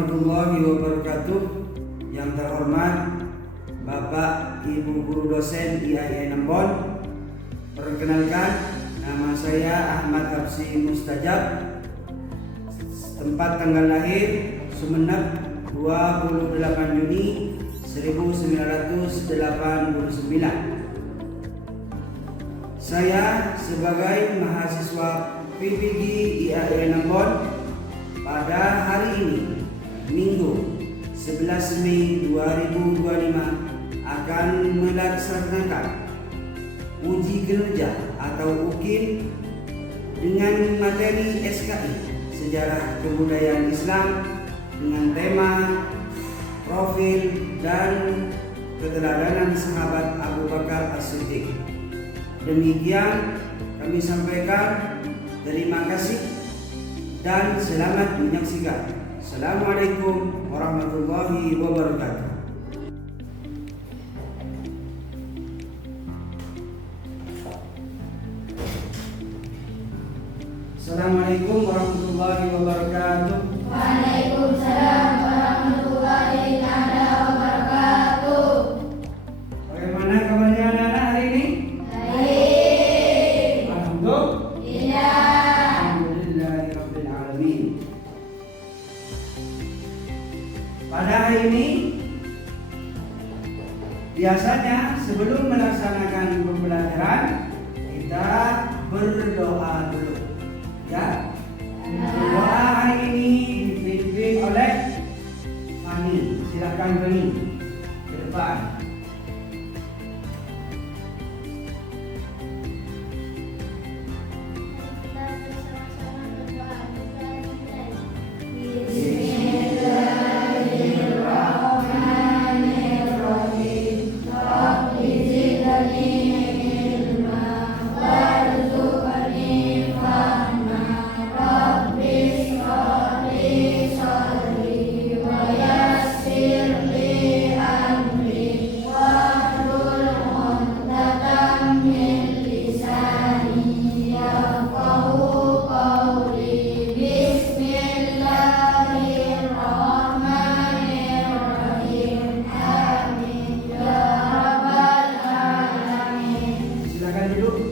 warahmatullahi wabarakatuh. Yang terhormat Bapak Ibu Guru Dosen IAIN Ambon. Perkenalkan, nama saya Ahmad Habsyi Mustajab. Tempat tanggal lahir Sumeneb 28 Juni 1989. Saya sebagai mahasiswa PPG IAIN Ambon pada hari ini, Minggu 11 Mei 2025 akan melaksanakan uji kinerja atau UKIN dengan materi SKI Sejarah Kebudayaan Islam dengan tema profil dan keteladanan sahabat Abu Bakar As-Siddiq. Demikian kami sampaikan, terima kasih dan selamat menyaksikan. Assalamualaikum warahmatullahi wabarakatuh. Assalamualaikum warahmatullahi wabarakatuh. Waalaikumsalam warahmatullahi wabarakatuh. Bagaimana kabarnya anak-anak hari ini? Baik. Alhamdulillah. Pada hari ini, biasanya sebelum melaksanakan pembelajaran kita berdoa dulu, ya. Doa hari ini dipimpin oleh Fani. Silakan Fani ke depan.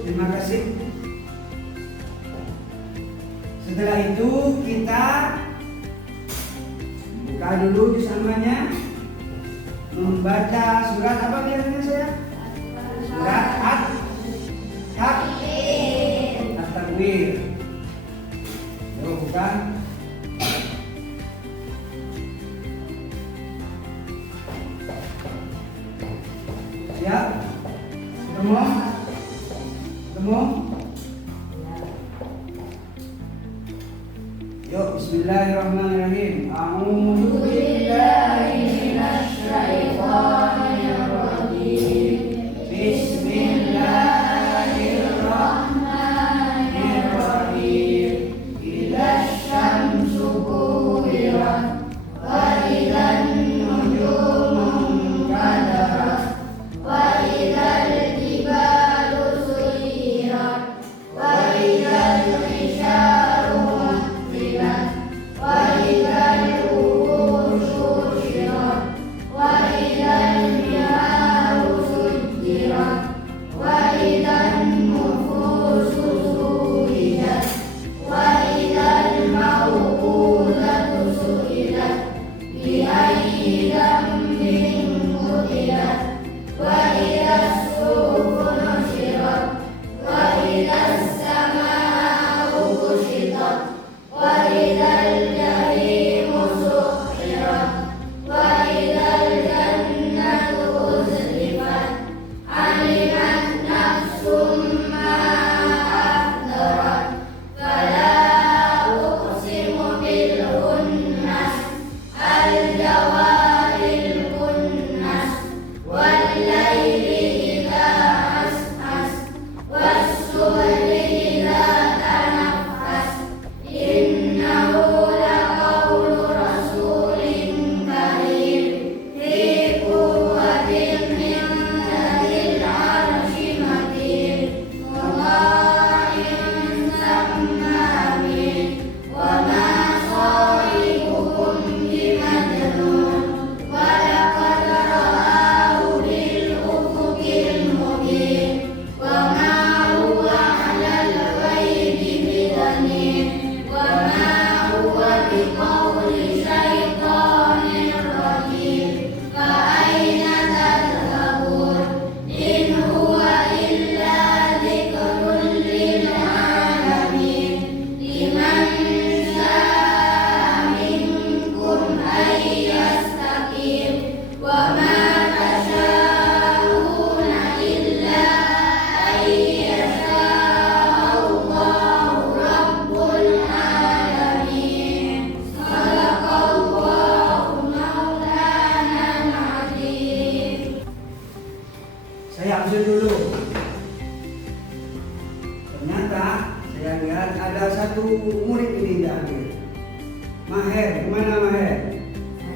Terima kasih. Setelah itu kita buka dulu samanya, membaca surat apa biasanya saya? Surat At-Takwir. Yuk buka. Siap? Semua? Yuk, bismillahirrahmanirrahim. A'udzu billahi minasy syaithanir rajim. Bismillahirrahmanirrahim. Idza syamsu kuwirat wa idzan nujumu kadarat wa idzal jibalu suyirat wa idzal isyaru wa idzal Maher, gimana Maher?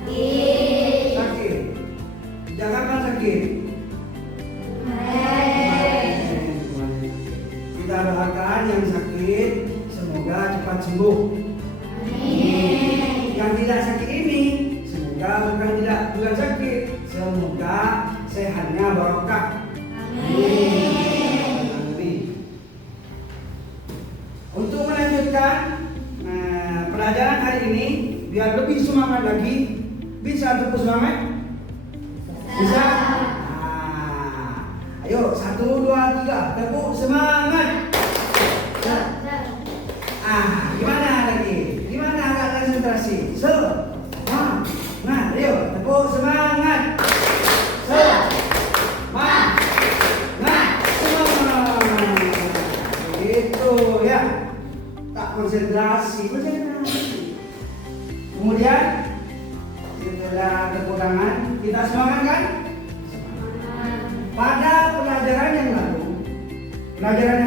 Sakit. Sakit. Jangan sakit. Kita doakan yang sakit semoga cepat sembuh. Yang tidak sakit ini semoga bukan sakit, semoga sehatnya barokah. Amin. Untuk melanjutkan pelajaran hari ini biar lebih semangat lagi, bisa untuk semangat? Bisa? Ayo 1, 2, 3 tepuk semangat. Gimana lagi? Gimana agak konsentrasi? Nah, ayo tepuk semangat. Semangat. Itu ya. Tak konsentrasi. Kemudian setelah tepuk tangan, kita semangat kan? Pada pelajaran yang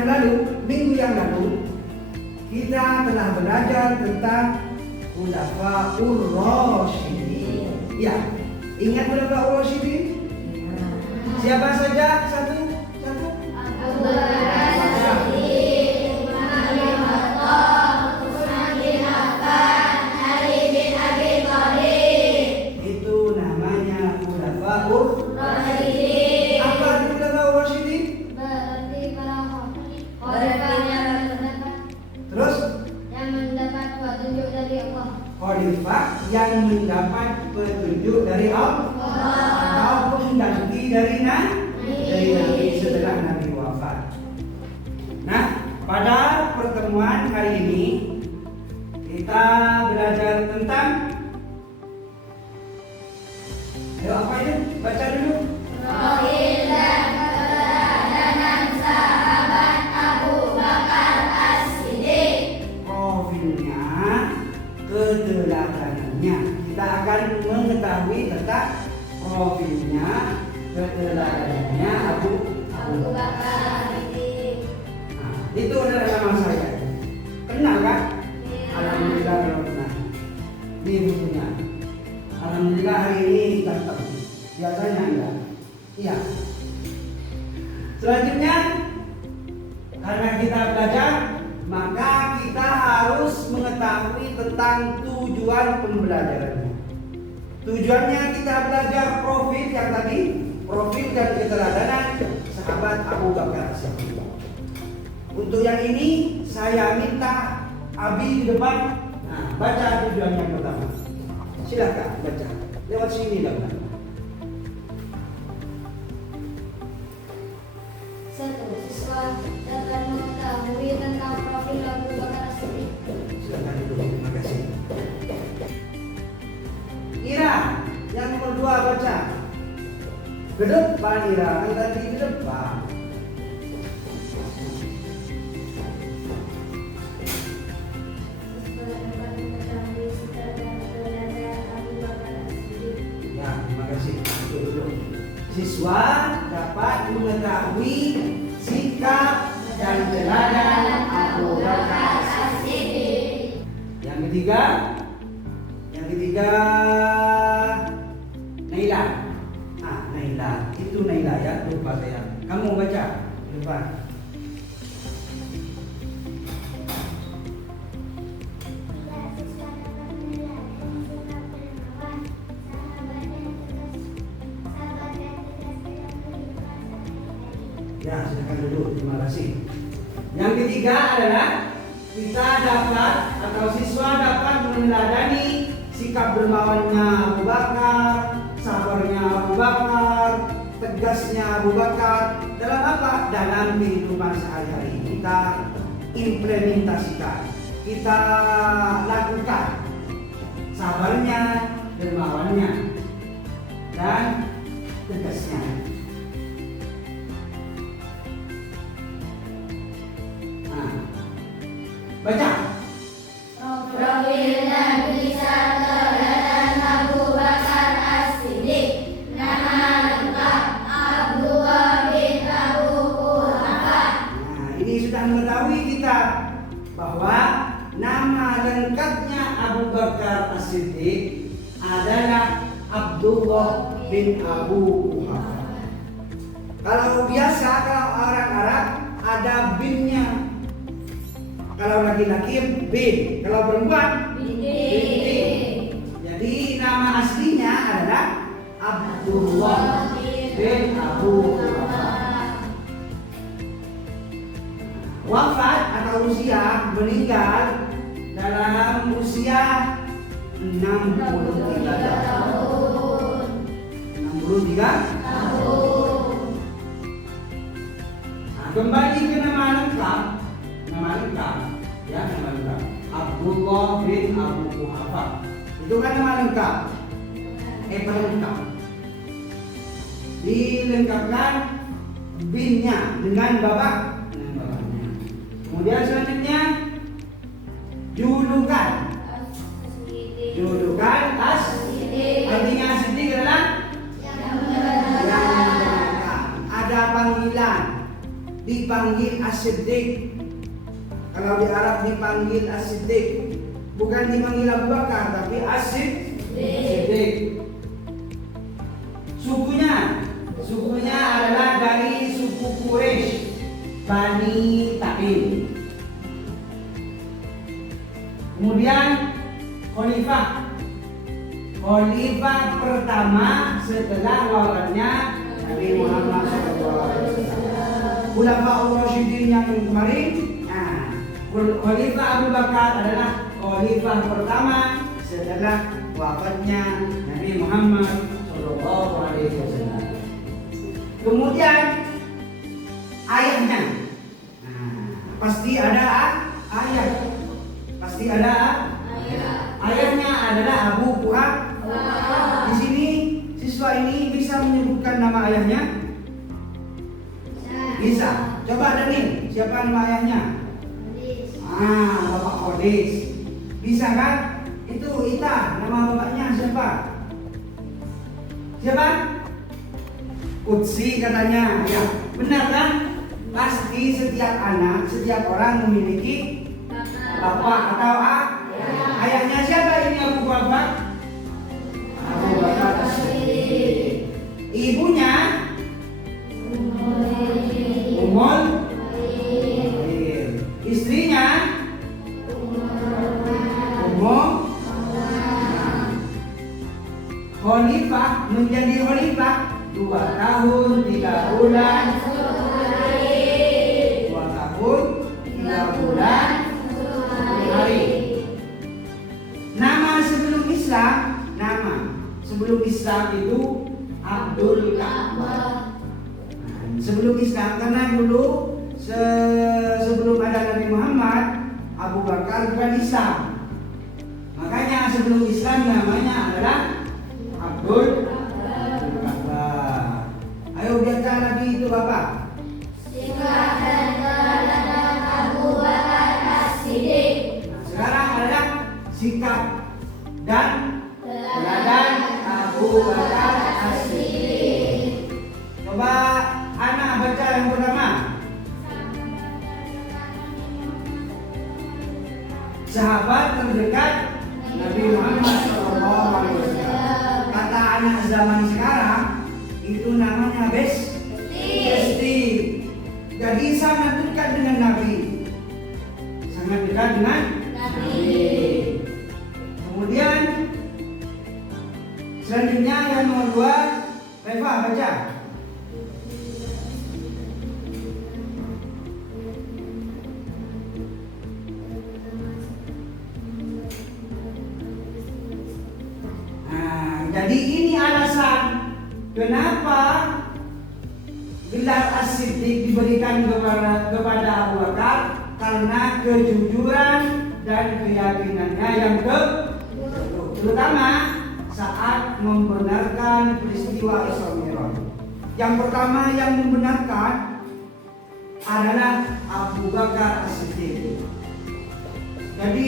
lalu, minggu yang lalu, kita telah belajar tentang Khulafaur Rasyidin. Ya, ingat Khulafaur Rasyidin? Siapa saja? Satu. Abu Bakar Siddiq, Umar bin Khattab, Utsman bin Affan, Ali bin Abi Thalib. Itu namanya Khulafaur Rasyidin. Apa itu Khulafaur Rasyidin? Berarti para khalifah yang terdapat. Terus Yang mendapat petunjuk dari Allah. khalifah yang mendapat petunjuk dari Allah atau pengganti dari Nabi setelah Nabi wafat. Nah, pada pertemuan hari ini kita belajar tentang apa ini? Baca dulu. Profil dan keteladanan sahabat Abu Bakar As-Siddiq. Profilnya, keteladanannya. Kita akan mengetahui tentang profilnya, keteladanannya Abu Bakar As-Siddiq. Nah, itu adalah nama saya. Kenal kan? Alhamdulillah kenal. Ini bukunya. Alhamdulillah hari ini datang. Biasanya enggak. Iya. Selanjutnya, karena kita belajar, maka kita harus mengetahui tentang tujuan pembelajarannya. Tujuannya kita belajar profil yang tadi, profil dan keteladanan sahabat Abu Bakar As-Siddiq. Untuk yang ini saya minta Abi di depan. Nah, baca tujuan yang pertama. Silakan baca. Lewat sini lah. Satu, siswa dapat mengetahui tentang profil Abu Bakar As-Siddiq. Silakan dulu. Terima kasih. Ira, yang nomor 2 baca. Ke depan Ira, kan tadi ke depan. Siswa dapat mengetahui sikap dan keteladanan Abu Bakar As-Siddiq. Ya, terima kasih. Duduk. Siswa dapat mengetahui sikap dan teladan Abu Bakar. As-Siddiq. Yang ketiga Naila. Naila. Itu Naila ya, lupa saya. Kamu baca depan. Ya, silakan duduk. Terima kasih. Yang ketiga adalah kita dapat atau siswa dapat meneladani sikap dermawannya Abu Bakar, sabarnya Abu Bakar, tegasnya Abu Bakar dalam apa? Dalam kehidupan sehari-hari kita implementasikan, kita lakukan sabarnya, dermawannya, dan tegasnya. Baca. Profil Nabi Teladan Abu Bakar As-Siddiq. Nama lengkap Abdullah bin Abu Quhafa. Ini sudah mengetahui kita bahwa nama lengkapnya Abu Bakar adalah Abdullah bin Abu Quhafah. Kalau biasa, kalau orang Arab ada binnya. Kalau laki-laki bin, kalau perempuan binti. Jadi nama aslinya adalah Abdullah bin Abu Quhafah. Wafat atau usia meninggal dalam usia 63 tahun. 63 tahun. Nah, kembali ke nama lengkap, Abdullah bin Abu Quhafah. Itu kan nama lengkap. Pelengkap. Dilengkapkan binnya dengan bapaknya. Kemudian selanjutnya julukan As-Siddiq. Artinya As-Siddiq adalah yang menyenangkan. Ada panggilan, dipanggil As-Siddiq. Kalau di Arab dipanggil As-Siddiq, bukan dipanggil Abu Bakar, tapi As-Siddiq. Sukunya adalah dari suku Quraisy, Bani Tamim. Kemudian Khalifah pertama setelah wafatnya Nabi Muhammad SAW. Khulafaur Rasyidin yang kemarin, Khalifah Abu Bakar adalah khalifah pertama setelah wafatnya Nabi Muhammad SAW. Kemudian ayahnya, pasti ada ayah. Ayahnya adalah Abu Quhafah. Di sini siswa ini bisa menyebutkan nama ayahnya? Bisa. Coba Daniel, siapa nama ayahnya? Bapak Qadis. Bisa kan? Itu Ita, nama bapaknya siapa? Qudsi katanya. Ya, benar kan? Pasti setiap anak, setiap orang memiliki bapak atau ayahnya. Siapa ini Abu Bakar? Abu Bakar As-Siddiq. Ibunya Ummul. Istrinya Ummu. Khalifah menjadi khalifah 2 tahun 3 bulan. 2 tahun 3 bulan hari. Nama sebelum Islam itu Abdul Ka'bah. Sebelum Islam, karena dulu sebelum ada Nabi Muhammad, Abu Bakar bukan Islam. Makanya sebelum Islam namanya adalah Abdul Ka'bah. Ayo baca lagi itu Bapak. Abu Bakar As-Siddiq. Sekarang adalah sikap dan teladan Abu Bakar As-Siddiq. Coba anak baca yang pertama. Sahabat terdekat Nabi Muhammad SAW. Kata anak zaman sekarang itu namanya besti. Jadi sangat dekat dengan Nabi. Kemudian selanjutnya yang nomor 2, Reva baca. Jadi ini alasan kenapa gelar As-Siddiq diberikan kepada Abu Bakar, karena kejujuran dan keyakinannya yang terutama saat membenarkan peristiwa Isra Mi'raj. Yang pertama yang membenarkan adalah Abu Bakar As-Siddiq. Jadi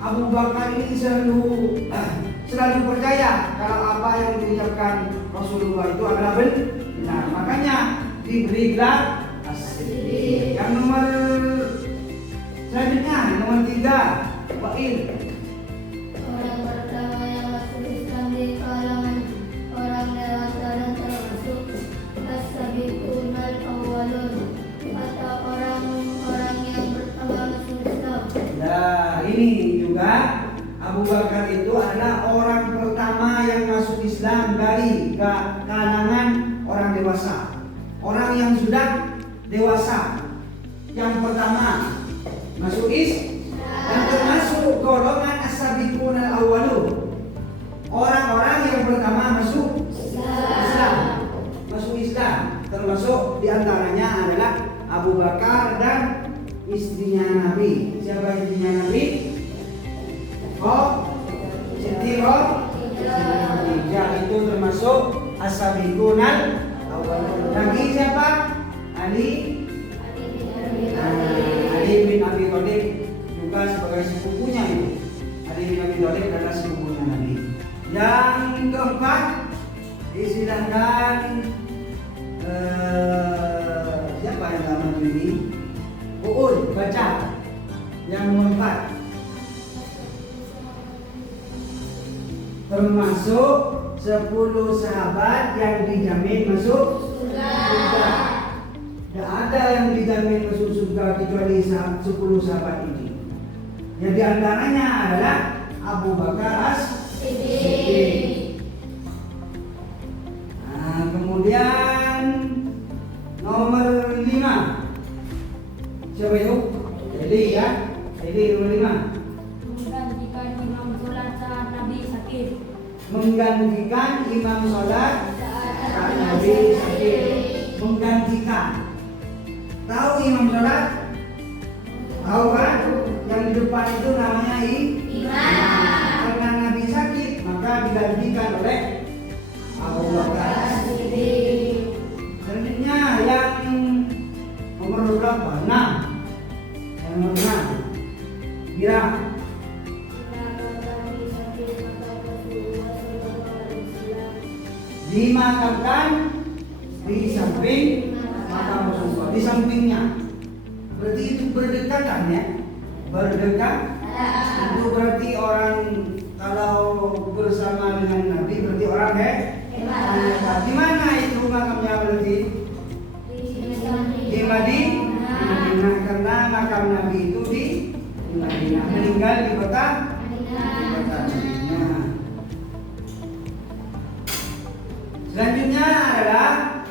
Abu Bakar ini selalu percaya kalau apa yang diucapkan Rasulullah itu adalah benar. Makanya diberi gelar As-Siddiq. Yang nomor selanjutnya, nomor 3, Wa'il. Orang pertama yang masuk kalangan orang dewasa, orang yang sudah dewasa. Yang pertama masuk dan termasuk golongan as-sabiqun al-awwalun, orang-orang yang pertama masuk Islam, termasuk diantaranya adalah Abu Bakar dan istrinya Nabi. Siapa istrinya Nabi? Siti Khadijah, itu termasuk as-sabiqun al-awwalun. Lagi siapa? Ali bin Abi Thalib juga sebagai sepupunya itu. Ali bin Abi Thalib adalah sepupunya Nabi. Yang keempat disilahkan siapa yang gak maju ini? Uul, baca. Yang keempat termasuk 10 sahabat yang dijamin masuk surga. Tidak ada yang dijamin masuk surga kecuali 10 sahabat ini. Yang diantaranya adalah Abu Bakar As-Siddiq. Nah, kemudian nomor 5. Siapa itu? Eli ya. Eli nomor 5. Menggantikan imam sholat saat Nabi sakit. Menggantikan imam sholat saat Nabi sakit. Menggantikan. Tahu imam sholat? Tahu kan? Yang di depan itu namanya imam. Karena Nabi sakit, maka digantikan oleh Abu Bakar. Selanjutnya yang nomor berapa? 6. Yang nomor 6. Kira dimakamkan di samping makam Rasulullah, di sampingnya. Berarti itu berdekatan ya. Berdekat. Itu berarti orang kalau bersama dengan Nabi berarti orang hebat. Di mana itu makamnya berarti? Di Madinah. Karena makam Nabi itu di Madinah. Meninggal di kota Madinah. Selanjutnya adalah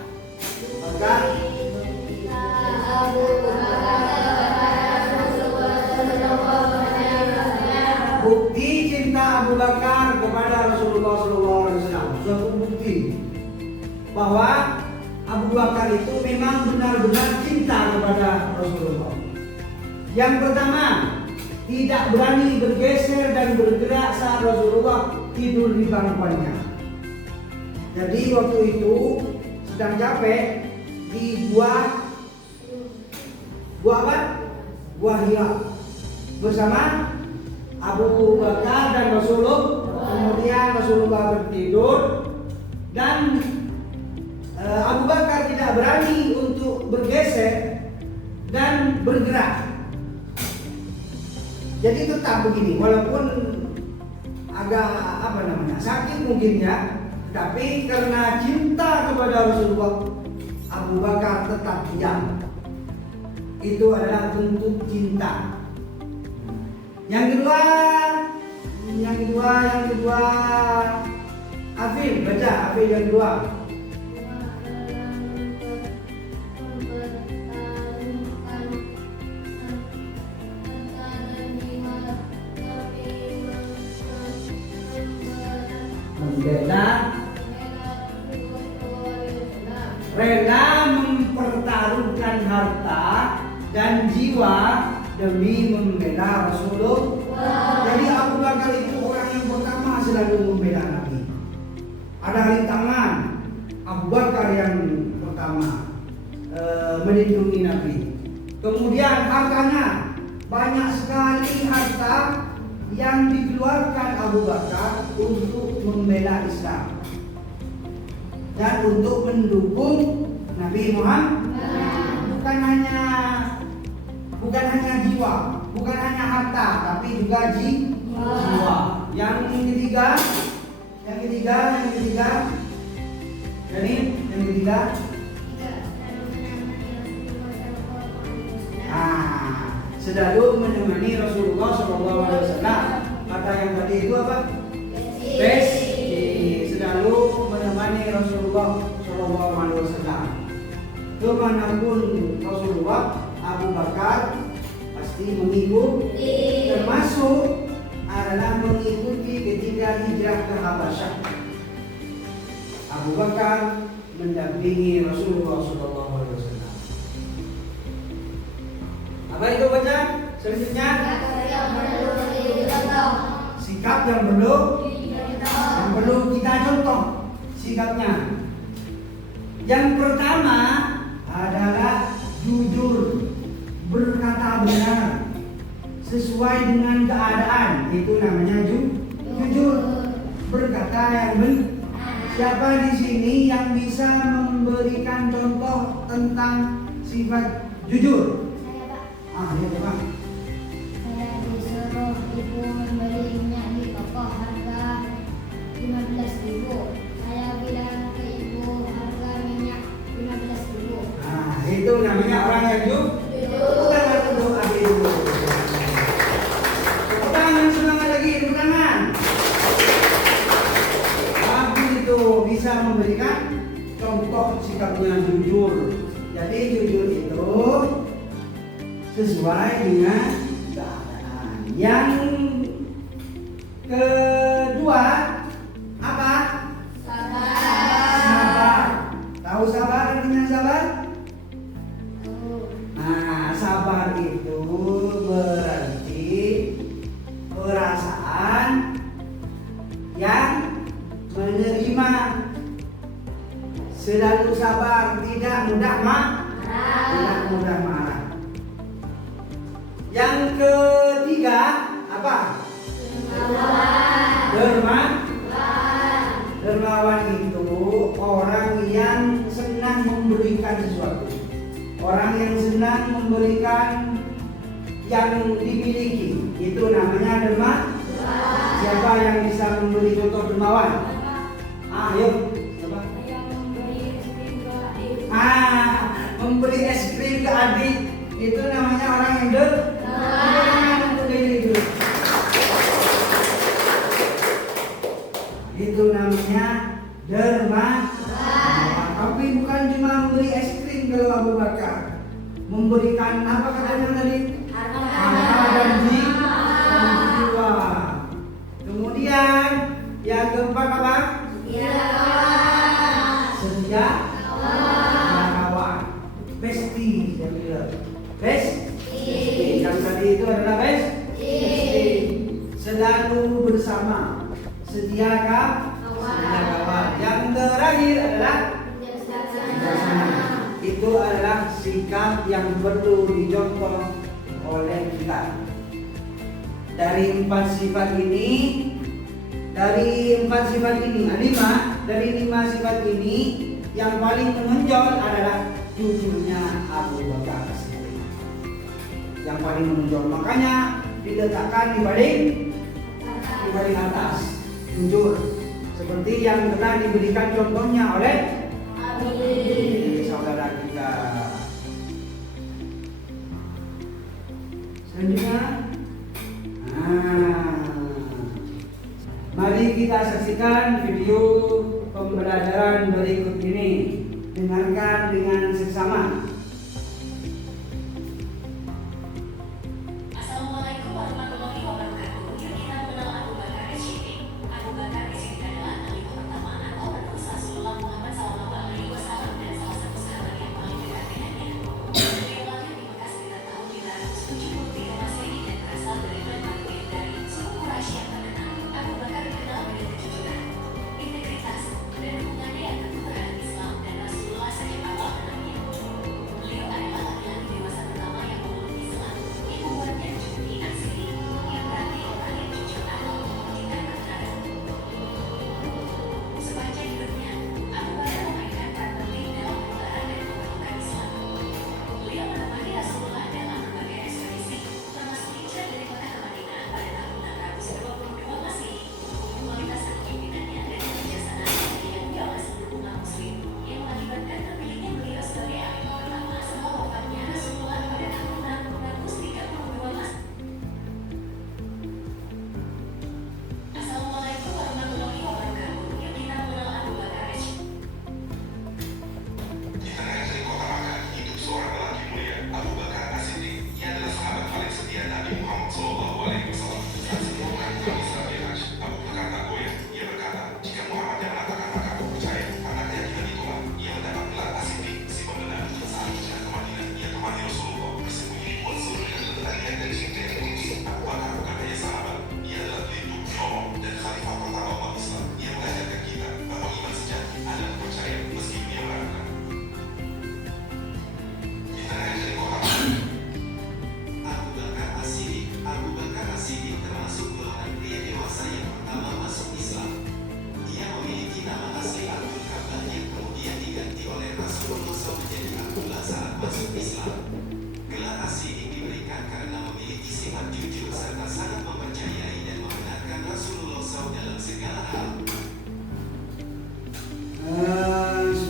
bukti cinta Abu Bakar kepada Rasulullah SAW. Suatu bukti bahwa Abu Bakar itu memang benar-benar cinta kepada Rasulullah. Yang pertama, tidak berani bergeser dan bergerak saat Rasulullah tidur di bangkuannya. Jadi waktu itu sedang capek di buah apa? Buah Hira bersama Abu Bakar dan Rasulullah. Kemudian Rasulullah tertidur dan Abu Bakar tidak berani untuk bergeser dan bergerak. Jadi tetap begini, walaupun agak sakit mungkin ya, tapi karena cinta kepada Rasulullah, Abu Bakar tetap diam. Itu adalah bentuk cinta. Yang kedua, Afil, baca Afil yang kedua. Rela mempertaruhkan harta dan jiwa demi membela Rasulullah. Jadi Abu Bakar itu orang yang pertama selalu membela Nabi. Ada rintangan, Abu Bakar yang pertama melindungi Nabi. Kemudian hartanya, banyak sekali harta yang dikeluarkan Abu Bakar untuk membela Islam dan untuk mendukung Nabi Muhammad. Bukan hanya jiwa, bukan hanya harta, tapi juga jiwa. Yang ketiga. Selalu menemani Rasulullah SAW. Kata yang tadi itu apa? Selalu menemani Rasulullah kemanapun Rasulullah, Abu Bakar pasti mengikuti, termasuk adalah mengikuti ketika hijrah ke Habasyah. Abu Bakar mendampingi Rasulullah SAW. Apa itu baca? Selanjutnya sikap yang perlu kita contoh sikapnya. Yang pertama adalah jujur, berkata benar sesuai dengan keadaan. Itu namanya jujur, berkata yang benar. Siapa di sini yang bisa memberikan contoh tentang sifat jujur? Saya, Pak. Ya Pak. Saya disuruh ibu membeli minyak di toko harga 15.000. Saya bilang ke ibu harga minyak 15.000. Nah, itu namanya orang yang jujur. Tangan untuk adik dulu. Tepuk tangan, semangat lagi, tepuk tangan. Tapi itu bisa memberikan contoh sikapnya jujur. Jadi jujur itu sesuai dengan keadaan. Yang kedua apa? Sabar. Tahu sabar artinya sabar? Nah, sabar itu berarti perasaan yang menerima, selalu sabar, tidak mudah marah. Yang ketiga apa? Dermawan itu orang yang senang memberikan sesuatu, orang yang senang memberikan yang dimiliki, itu namanya dermawan. Siapa yang bisa memberi contoh dermawan? Ayo, coba. Memberi es krim ke adik, itu namanya orang yang dermawan. Itu namanya dermawan. Tapi bukan cuma memberi es krim kalau Abu Bakar, memberikan apa katanya tadi? Harta dan jiwa. Kemudian yang keempat apa? Setia kawan. Besti, saya bilang. Besti. Yang tadi itu adalah besti. Selalu bersama. Setia kawan. Yang terakhir adalah bijaksana. Itu adalah sikap yang perlu dicontoh oleh kita. Dari empat sifat ini, dari lima sifat ini, yang paling menonjol adalah jujurnya Abu Bakar sendiri. Yang paling menonjol, makanya diletakkan di paling atas. Jujur, seperti yang telah diberikan contohnya oleh saudara kita. Selanjutnya, mari kita saksikan video pembelajaran berikut ini. Dengarkan dengan seksama. Assalamualaikum warahmatullahi wabarakatuh. Yuk kita mengenal Abu Bakar As-Siddiq. Abu Bakar disini adalah khalifah pertama atau penerus Rasulullah Muhammad SAW dan salah satu sahabat yang paling dekat dengannya. Beliau lahir di Mekah sekitar tahun 573 Masehi dan berasal dari klan Bani dari suku Quraisy yang terkenal. Abu Bakar dikenal dengan kejujuran, integritas, dan hubungannya yang teguh terhadap Islam dan Rasulullah sejak awal kenalnya.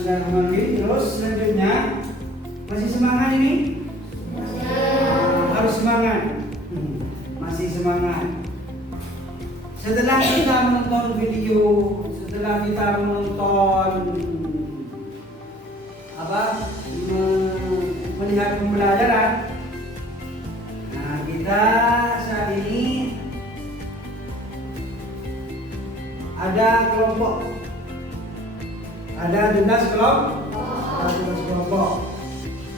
Bismillahirrahmanirrahim. Terus selanjutnya masih semangat ini? Harus semangat. Masih semangat. Setelah kita menonton video, setelah kita menonton melihat pembelajaran, nah kita saat ini ada kelompok, ada 12 kelompok.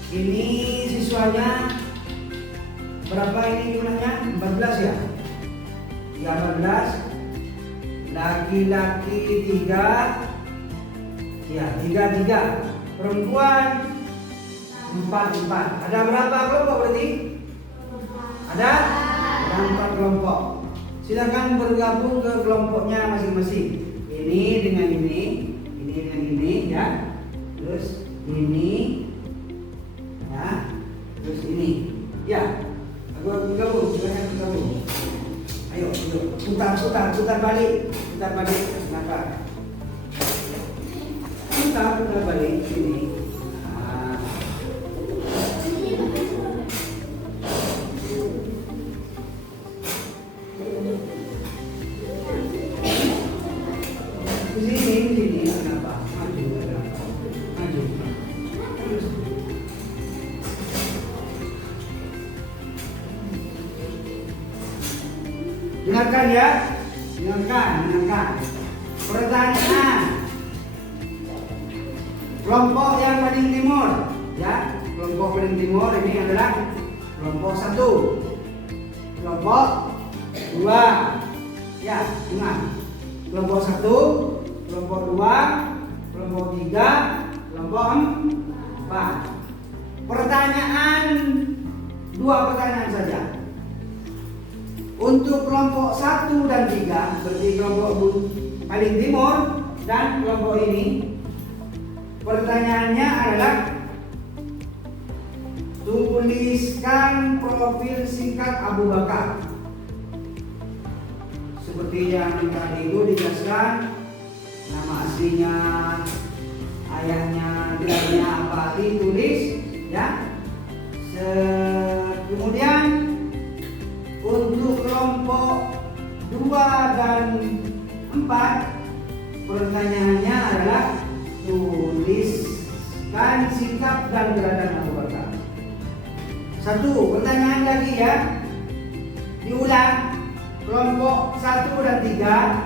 Ini siswanya berapa ini jumlahnya? 14 ya? Ya 14. Laki-laki 3. Ya 3. Perempuan 4. Ada berapa kelompok berarti? Ada 4 kelompok. Silakan bergabung ke kelompoknya masing-masing. Ini dengan ini dengan ini ya. Terus ini ya. Terus ini. Ya. Aku bergabung, silakan bergabung. Ayo, putar balik. Kenapa? Putar balik sini. Nah. Sini. Kenapa? Maju. Terus. Dengarkan ya. Dengarkan. Pertanyaan. Kelompok yang paling timur, ya. Kelompok paling timur ini adalah kelompok 1. Kelompok 2. Ya, ingat. Kelompok 1, kelompok 2, kelompok 3, kelompok 4. Pertanyaan 2 pertanyaan saja. Untuk kelompok 1 dan 3, berarti kelompok paling timur dan kelompok ini, pertanyaannya adalah tuliskan profil singkat Abu Bakar. Seperti yang tadi itu dijelaskan, nama aslinya, ayahnya, gelarnya apa, ditulis ya. Kemudian untuk kelompok 2 dan 4, pertanyaannya adalah tuliskan sikap dan keadaan Abu Bakar. 1 pertanyaan lagi ya. Diulang. Kelompok 1 dan 3.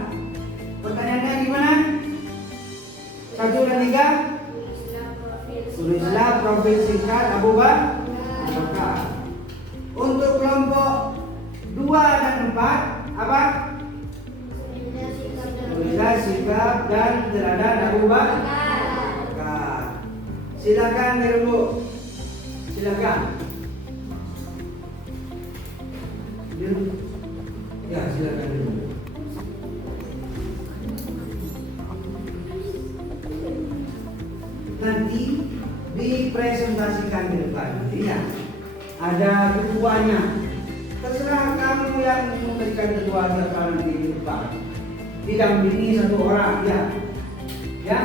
Pertanyaannya gimana? 1 dan 3. Tulislah profil singkat Abu Bakar. Untuk kelompok 2 dan 4 apa? Tulislah sikap dan keadaan Abu Bakar. Silakan Ibu. Silakan. Ya, silakan Ibu. Nanti dipresentasikan di depan. Ya. Ada ketuanya. Terserah kamu yang memberikan ketua di depan. Didampingi 1 orang ya. Ya.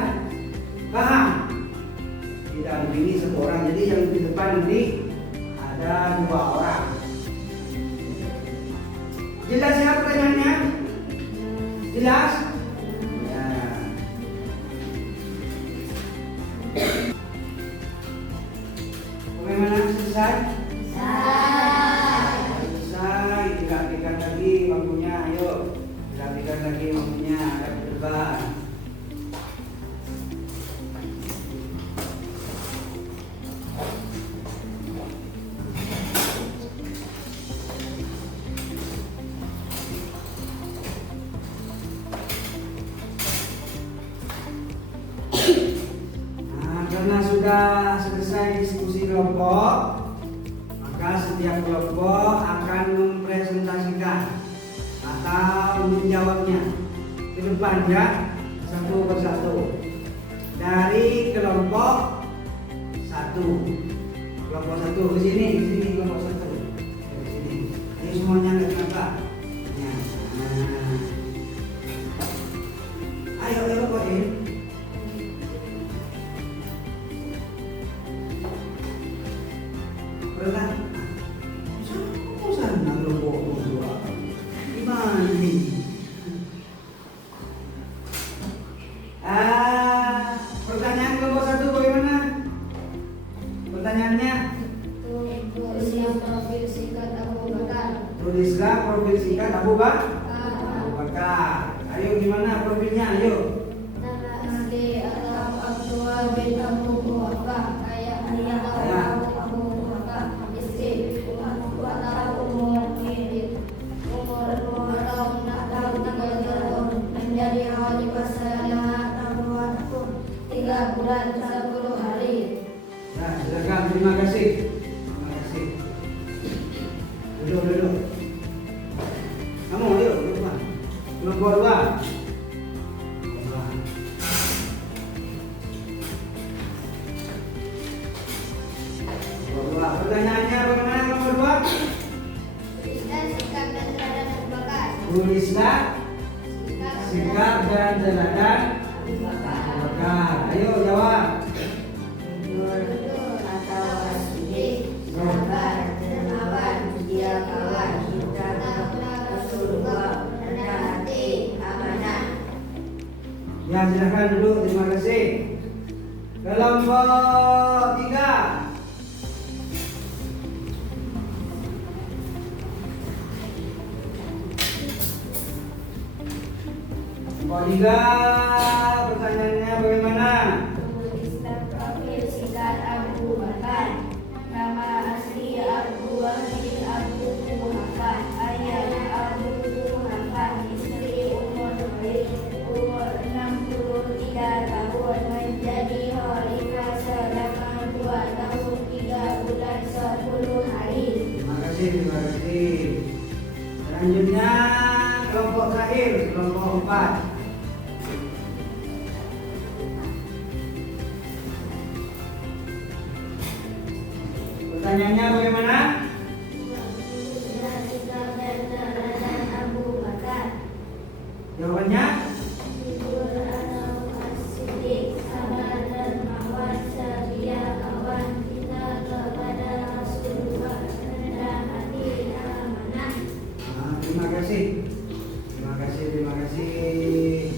Paham? Didampingi 1 orang. Jadi yang di depan nanti ada 2 orang. Jelas ya pertanyaannya? Jelas? Ya. Bagaimana selesai? Selesai. Dirapikan lagi bangkunya, ayo. Dirapikan lagi bangkunya, ada di depan. Karena sudah selesai diskusi kelompok, maka setiap kelompok akan mempresentasikan atau menjawabnya ke depan ya, 1 persatu. Dari kelompok 1. Kelompok 1 ke sini kelompok 1. Ke sini. Ini semuanya enggak kenapa? Ya. Ayo Pak. Pertanyaan kelompok 1 bagaimana? Pertanyaannya, Tulislah profil singkat Abu Bakar. tulislah profil singkat Abu Bakar. Ayo gimana profilnya? Ayo. Nama asli atau Abdullah bin Abu Quhafah. Ayahnya Abu Quhafah. Istri umur atau umur 2 tahun 3 tahun. Menjadi haji pasangan tahun 3 bulan 10 hari. Nah, silakan. Terima kasih. Terima kasih. Duduk. Kamu ayo, duduk. Nomor 2. Pertanyaannya bagaimana nomor 2? Tulislah sikap dan teladan Abu Bakar. Tulislah sikap dan teladan Abu Bakar. Abu Bakar. Ayo jawab. Jujur atau asli, sabar, dermawan, setia kawan, cinta kepada Rasulullah, rendah hati, amanah. Ya silakan duduk. Terima kasih. Kelompok 3. Kelompok 3. Pertanyaannya bagaimana? Tulislah profil singkat Abu Bakar. Nama asli Abdullah bin Abu Quhafah. Ayahnya Abu Quhafah. Istri umur 63 tahun. Menjadi khalifah selama 2 tahun 3 bulan 10 hari. Terima kasih. Terima kasih. Selanjutnya kelompok terakhir, kelompok 4. Pertanyaannya bagaimana? Tulislah sikap dan teladan Abu Bakar. Jawabannya? Jujur atau asli, sabar, dermawan, setia kawan, cinta kepada Rasulullah, rendah hati, amanah. Terima kasih. Terima kasih. Terima kasih.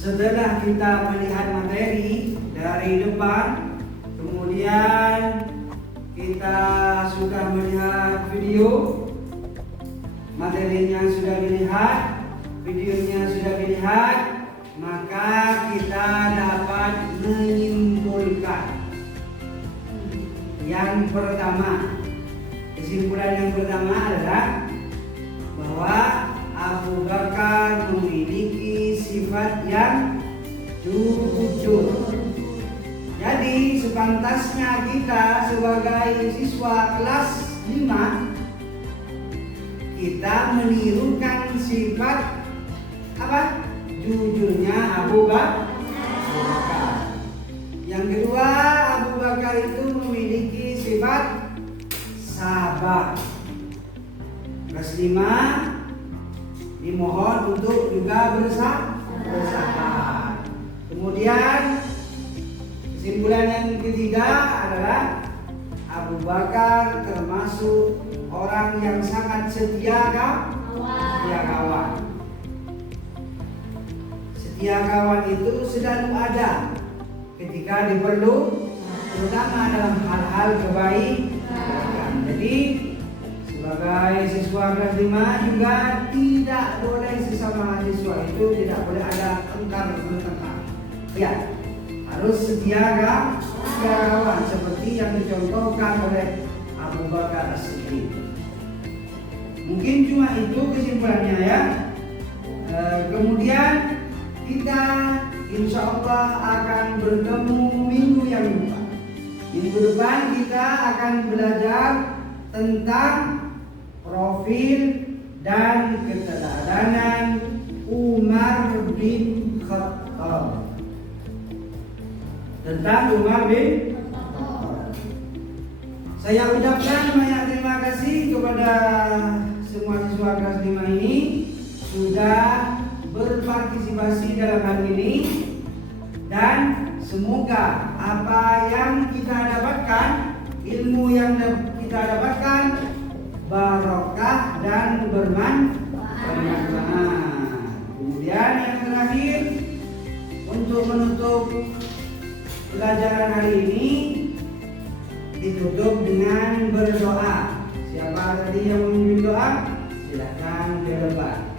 Setelah kita melihat materi dari depan, kemudian kita sudah melihat video, materinya sudah dilihat, videonya sudah dilihat, maka kita dapat menyimpulkan. Yang pertama, kesimpulan yang pertama adalah bahwa Abu Bakar memiliki sifat yang jujur. Jadi sepantasnya kita sebagai siswa kelas 5 kita menirukan sifat apa? Jujurnya Abu Bakar. Yang kedua, Abu Bakar itu memiliki sifat sabar. Kelas 5 dimohon untuk juga bersabar. Kemudian kesimpulan yang ketiga adalah Abu Bakar termasuk orang yang sangat setia kawan. Setia kawan itu selalu ada ketika diperlukan, terutama dalam hal-hal kebaikan. Jadi sebagai siswa kelas 5 juga tidak boleh sesama siswa itu tidak boleh ada tengkar-tengkar. Ya, harus setia kawan seperti yang dicontohkan oleh Abu Bakar As-Siddiq. Mungkin cuma itu kesimpulannya ya. Kemudian kita insya Allah akan bertemu minggu yang depan. Minggu depan kita akan belajar tentang profil dan keteladanan Umar bin Khattab. Tentang Umar bin Khattab. Saya ucapkan banyak terima kasih kepada semua siswa kelas 5 ini sudah berpartisipasi dalam hal ini, dan semoga apa yang kita dapatkan, ilmu yang kita dapatkan barokah dan bermanfaat. Kemudian yang terakhir, untuk menutup pelajaran hari ini ditutup dengan berdoa. Siapa tadi yang memimpin doa? Silakan ke depan.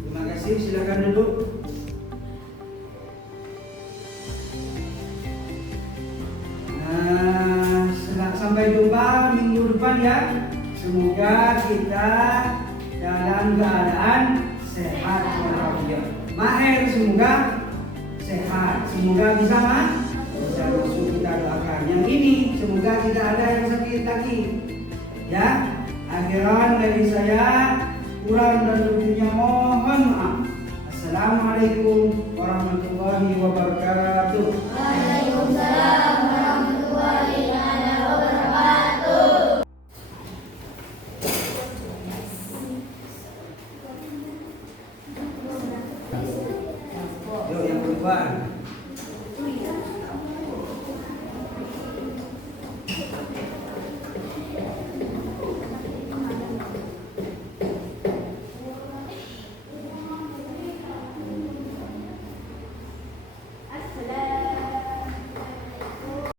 Terima kasih, silakan duduk. Sampai jumpa minggu depan ya. Semoga kita dalam keadaan sehat walafiat. Mahir semoga sehat. Semoga bisa masuk, kita doakan. Yang ini semoga tidak ada yang sakit lagi. Ya, akhiran dari saya kurang dan lebihnya mohon maaf. Assalamualaikum warahmatullahi wabarakatuh. Waalaikumsalam warahmatullahi wabarakatuh. Yuk yang keluar.